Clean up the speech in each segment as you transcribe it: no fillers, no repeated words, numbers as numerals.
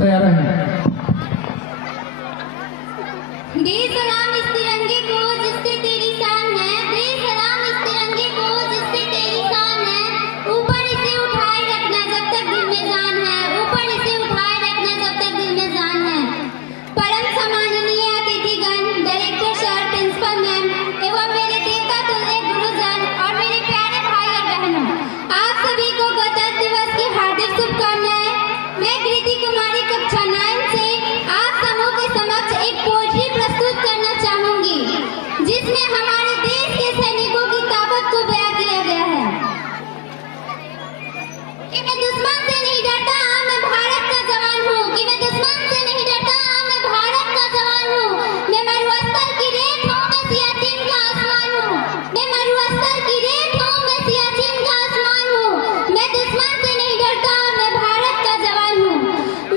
तैयार हैं। दे सलाम इस तिरंगे को जिससे तेरी शान है, दे सलाम इस तिरंगे को जिससे तेरी शान है। ऊपर इसे उठाए रखना जब तक दिल में जान है, ऊपर इसे उठाए रखना जब तक दिल में जान है। परम सम्माननीय अतिथिगण, डायरेक्टर सर, प्रिंसिपल मैम एवं मेरे देवता तुल्य गुरुजन और मेरे प्यारे भाई और बहनों, आप सभी को गणतंत्र दिवस की हार्दिक शुभकामनाएं। मैं कृति कुमारी कक्षा 9 से आप समूह के समक्ष एक पोएट्री प्रस्तुत करना चाहूंगी, जिसमें हमारे देश के सैनिकों की ताकत को बयां किया गया है। कि मैं दुश्मन से नहीं डरता, मैं भारत का जवान हूँ। कि मैं दुश्मन से नहीं डरता, मैं भारत का जवान हूँ। मैं मरुस्थल की रेत हूँ, मैं सियाचिन का आसमान हूँ। मैं मरुस्थल की रेत हूँ, मैं सियाचिन का आसमान हूँ। मैं दुश्मन से नहीं डरता, मैं भारत का जवान हूँ।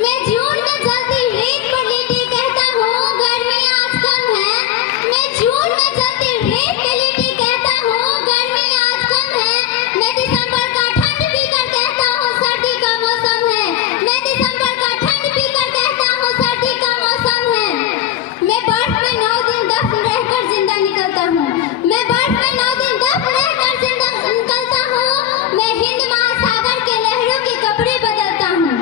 मैं जून में जलती रेत पर लेटे कहता हूँ गर्मी आज कम है। मैं जून में जलती रेत पे लेटे कहता हूँ गर्मी आज कम है। मैं दिसंबर का ठंड पीकर कहता हूँ सर्दी का मौसम है। मैं दिसंबर का ठंड पीकर कहता हूँ सर्दी का मौसम है। मैं बर्फ में 9 दिन दफन रहकर जिंदा निकलता हूँ। मैं बर्फ में 9 दिन दफन रहकर जिंदा निकलता हूँ। मैं हिंद महासागर के लहरों के कपड़े बदलता हूँ।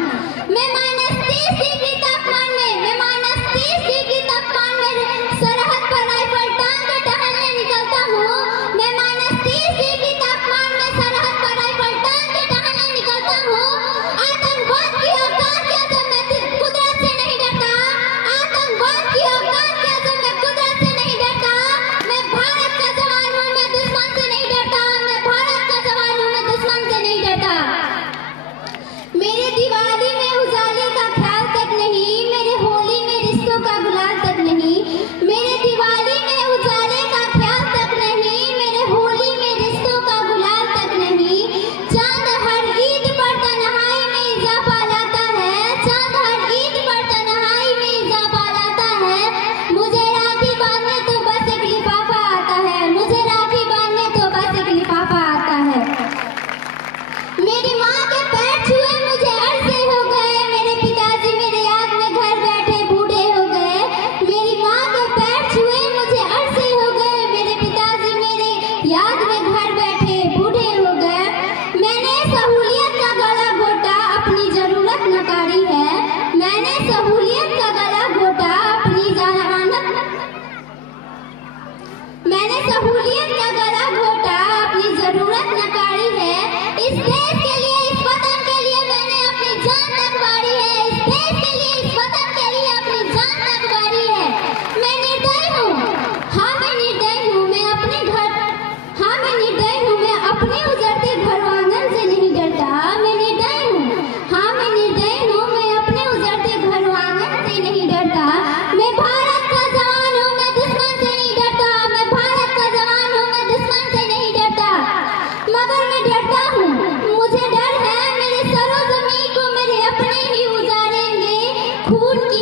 मैं -30 डिग्री तापमान में, मैं -30 डिग्री तापमान में सरहद पर राइफल टांग कर टहलने निकलता हूँ। मैं -30 डिग्री तापमान में सरहद पर राइफल टांग कर टहलने निकलता हूँ। आतंकवाद की औकात क्या जब मैं कुदरत से नहीं डरता। आतंकवाद की औकात क्या जब मैं कुदरत से नहीं डरता। मैं भारत का जवान हूँ, मैं दुश्मन से नहीं डरता। मैं भारत का जवान हूँ, मैं दुश्मन से नहीं डरता। मेरे दिवाली में उजाले का ख्याल तक नहीं, मेरे होली में रिश्तों का गुलाल तक नहीं। मेरे दिवाली में उजाले का ख्याल तक नहीं, मेरे होली में रिश्तों का गुलाल तक नहीं। चांद हर ईद पर तन्हाई में इजाफा लाता है। चांद हर ईद पर तन्हाई में इजाफा लाता है। मुझे राखी बांधने तो बस एक लिफाफा आता है। मुझे राखी बांधने तो बस एक लिफाफा आता है। मेरी माँ के पैर छुए मुझे अरसे हो गए। मेरे पिताजी मेरे याद में घर बैठे बूढ़े हो गए। मेरी माँ के पैर छुए मुझे अरसे हो गए। मेरे पिताजी मेरे याद में घर बैठे बूढ़े हो गए। मैंने सहूलियत का गला घोटा, अपनी जरूरत नकारी है। मैंने सहूलियत का गला घोटा, अपनी जमानत मैंने सहूलियत का गला घोटा, अपनी जरूरत नकारी है। इस देश के लिए, इस वतन के लिए मैंने अपनी जान लगवारी है। इस देश के लिए, इस वतन के लिए अपनी जान लगवारी है। मैं निर्दय हूँ, हाँ मैं निर्दय हूँ। मैं अपने घर, हाँ मैं निर्दय हूँ। मैं अपने उजड़ते घर आंगन से नहीं डरता। मैं निर्दय हूँ, हाँ मैं निर्दय हूँ। मैं अपने उजड़ते घर आंगन से नहीं डरता। मैं भारत का जवान हूँ, मैं दुश्मन से नहीं डरता। मैं भारत का जवान हूँ, मैं दुश्मन से नहीं डरता। मगर मैं डरता हूँ, मुझे डर है मेरे सरो ज़मीं को मेरे अपने ही उजाड़ेंगे। खून की